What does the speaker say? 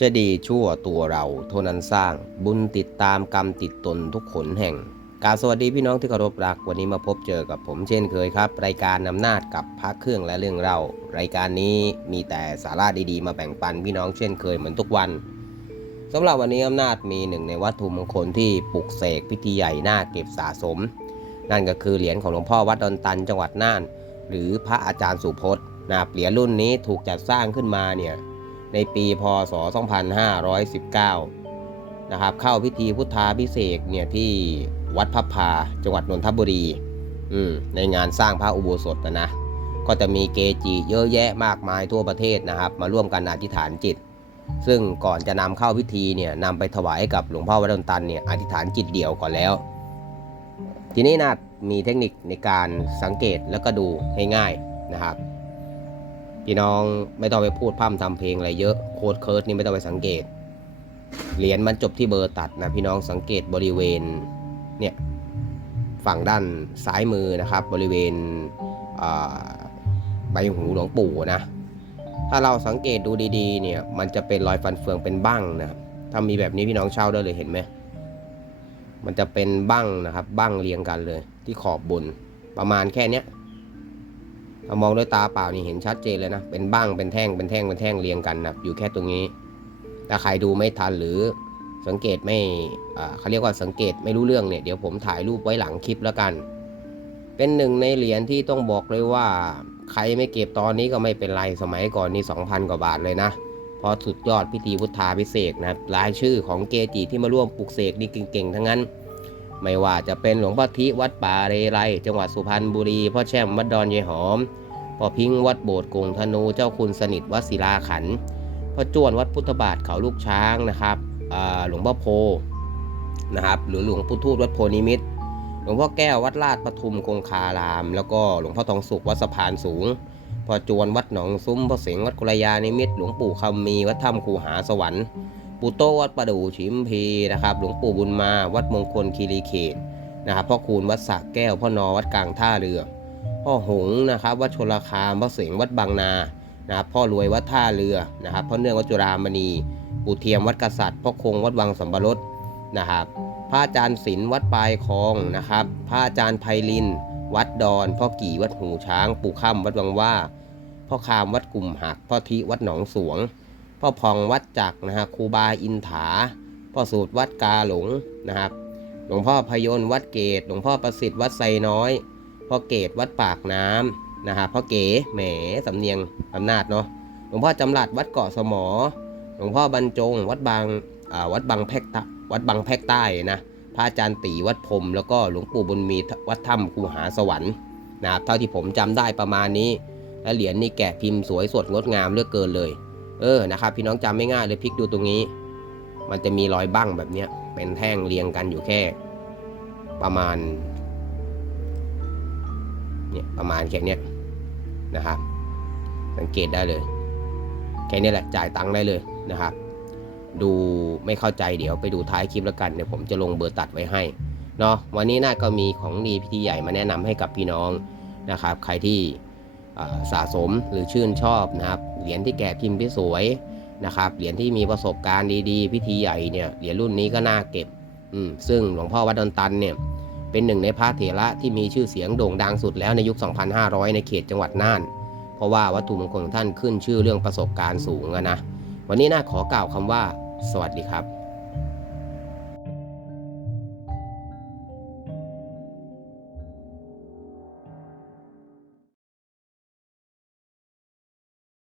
จะดีชั่วตัวเราเท่านั้นสร้างบุญติดตามกรรมติดตนทุกขนแห่งการสวัสดีพี่น้องที่เคารพรักวันนี้มาพบเจอกับผมเช่นเคยครับ รายการนำนาจกับพักเครื่องและเรื่องเล่ารายการนี้มีแต่สาระดีๆ มาแบ่งปันพี่น้องเช่นเคยเหมือนทุกวันสำหรับวันนี้อำนาจมีหนึ่งในวัตถุมงคลที่ปลุกเสกพิธีใหญ่หน่าเก็บสะสม นั่นก็คือเหรียญของหลวงพ่อวัดดอนตันจังหวัดน่าน หรือพระอาจารย์สุพจน์นะเหรียญรุ่นนี้ถูกจัดสร้างขึ้นมาเนี่ย ในปีพศ 2519 นะครับ เข้าพิธีพุทธาพิเศษเนี่ยที่วัดพับพาจังหวัดนนทบุรีอืมในงานสร้างพระอุโบสถนะนะ ก็จะมีเกจิเยอะแยะมากมายทั่วประเทศนะครับ มาร่วมกันอธิษฐานจิต ซึ่งก่อนจะนำเข้าพิธีเนี่ยนำไปถวายให้กับหลวงพ่อวัดดนตันเนี่ยอธิษฐานจิตเดี่ยวก่อนแล้ว ทีนี้นะมีเทคนิคในการสังเกตแล้วก็ดูให้ง่ายนะครับ พี่น้องไม่ต้องไปพูดพร่ำทำเพลงอะไรเยอะโค้ดเคิร์ดนี่ไม่ต้องไปสังเกต เหรียญมันจบที่เบอร์ตัดนะพี่น้องสังเกตบริเวณเนี่ยฝั่งด้านซ้ายมือนะครับ บริเวณใบหูหลวงปู่นะ ถ้าเราสังเกตดูดีๆ เนี่ย มันจะเป็นรอยฟันเฟืองเป็นบ้างนะครับถ้ามีแบบนี้พี่น้องเช่าได้เลยเห็นไหมมันจะเป็นบ้างนะครับบ้างเรียงกันเลย ที่ขอบบนประมาณแค่เนี้ย มองด้วยตาเปล่านี่เห็นชัดเจนเลยนะ เป็นบ้าง เป็นแท่ง เป็นแท่ง เป็นแท่งเรียงกันนะอยู่แค่ตรงนี้ ถ้าใครดูไม่ทันหรือสังเกตไม่เขาเรียกว่าสังเกตไม่รู้เรื่องเนี่ย เดี๋ยวผมถ่ายรูปไว้หลังคลิปแล้วกัน เป็นหนึ่งในเหรียญที่ต้องบอกเลยว่า ใครไม่เก็บตอนนี้ก็ไม่เป็นไร สมัยก่อนนี่2,000 กว่าบาทเลยนะพอสุดยอดพิธีพุทธาพิเศษนะรายชื่อของเกจิที่มาร่วมปลุกเสกนี่เก่งๆ ทั้งนั้น ไม่ว่าจะเป็นหลวงพ่อทิวัดป่าเรไร จังหวัดสุพรรณบุรี พ่อแช่มวัดดอนยายหอม พ่อพิงวัดโบสถ์กงธนูเจ้าคุณสนิทวัดศิลาขันพ่อจวนวัดพุทธบาทเขาลูกช้างนะครับหลวงพ่อโพนะครับ หรือหลวงพุทูตวัดโพนิมิตรหลวงพ่อแก้ววัดลาดปทุมคงคาราม แล้วก็หลวงพ่อทองสุขวัดสะพานสูงพ่อจวนวัดหนองซุ้มพ่อเสงวัดกุลยานิมิตหลวงปู่คำมีวัดถ้ำคูหาสวรรค์ปู่โตวัดประดู่ชิมพีนะครับ หลวงปู่บุญมาวัดมงคลคีรีเขตนะครับพ่อคูณวัดสระแก้วพ่อนอวัดกลางท่าเรือ พ่อหงนะครับวัดชลคามพ่อเสงวัดบางนานะครับพ่อรวยวัดท่าเรือนะครับพ่อเนื่องวัดจุฬามณีปู่เทียมวัดกษัตริย์พ่อคงวัดวังสัมบรสนะครับพระอาจารย์ศิลวัดปลายคลองนะครับพระอาจารย์ไพลิน วัดดอน พ่อกี่วัดหูช้าง ปู่ค่ำวัดวังว่า พ่อคามวัดกลุ่มหัก พ่อทิวัดหนองสวง พ่อพองวัดจักนะฮะครูบาอินถา พ่อสูตรวัดกาหลงนะครับหลวงพ่อพยนต์วัดเกตหลวงพ่อประสิทธิ์วัดไซน้อย พ่อเกตวัดปากน้ำนะครับพ่อเก๋แหมสำเนียงอำนาจเนาะหลวงพ่อจำหลัดวัดเกาะสมอ หลวงพ่อบรรจง วัดบางอ่าวัดบางแพกตะวัดบางแพกใต้นะพระอาจารย์ตีวัดพรมแล้วก็หลวงปู่บุญมีวัดถ้ำคูหาสวรรค์นะครับเท่าที่ผมจำได้ประมาณนี้และเหรียญนี่แกะพิมพ์สวยสดงดงามเลือกเกินเลย เออนะครับพี่น้องจำไม่ง่ายเลยพลิกดูตรงนี้ มันจะมีรอยบั้งแบบเนี้ยเป็นแท่งเรียงกันอยู่แค่ ประมาณ เนี่ยประมาณแค่นี้นะครับ สังเกตได้เลย แค่นี้แหละจ่ายตังค์ได้เลยนะครับ ดูไม่เข้าใจเดี๋ยวไปดูท้ายคลิปแล้วกันเดี๋ยวผมจะลงเบอร์ตัดไว้ให้เนาะวันนี้น่าก็มีของดีพิธีใหญ่มาแนะนำให้กับพี่น้องนะครับ ใครที่สะสมหรือชื่นชอบนะครับเหรียญที่แกะพิมพ์ที่สวยนะครับเหรียญที่มีประสบการณ์ดีๆ พิธีใหญ่เนี่ยเหรียญรุ่นนี้ก็น่าเก็บอืมซึ่งหลวงพ่อวัดดอนตันเนี่ย เป็นหนึ่งในพระเถระที่มีชื่อเสียงโด่งดังสุดแล้วในยุค 2500 ในเขตจังหวัดน่าน เพราะว่าวัตถุมงคลของท่านขึ้นชื่อเรื่องประสบการณ์สูงอะนะ วันนี้น่าขอกล่าวคำว่า สวัสดีครับ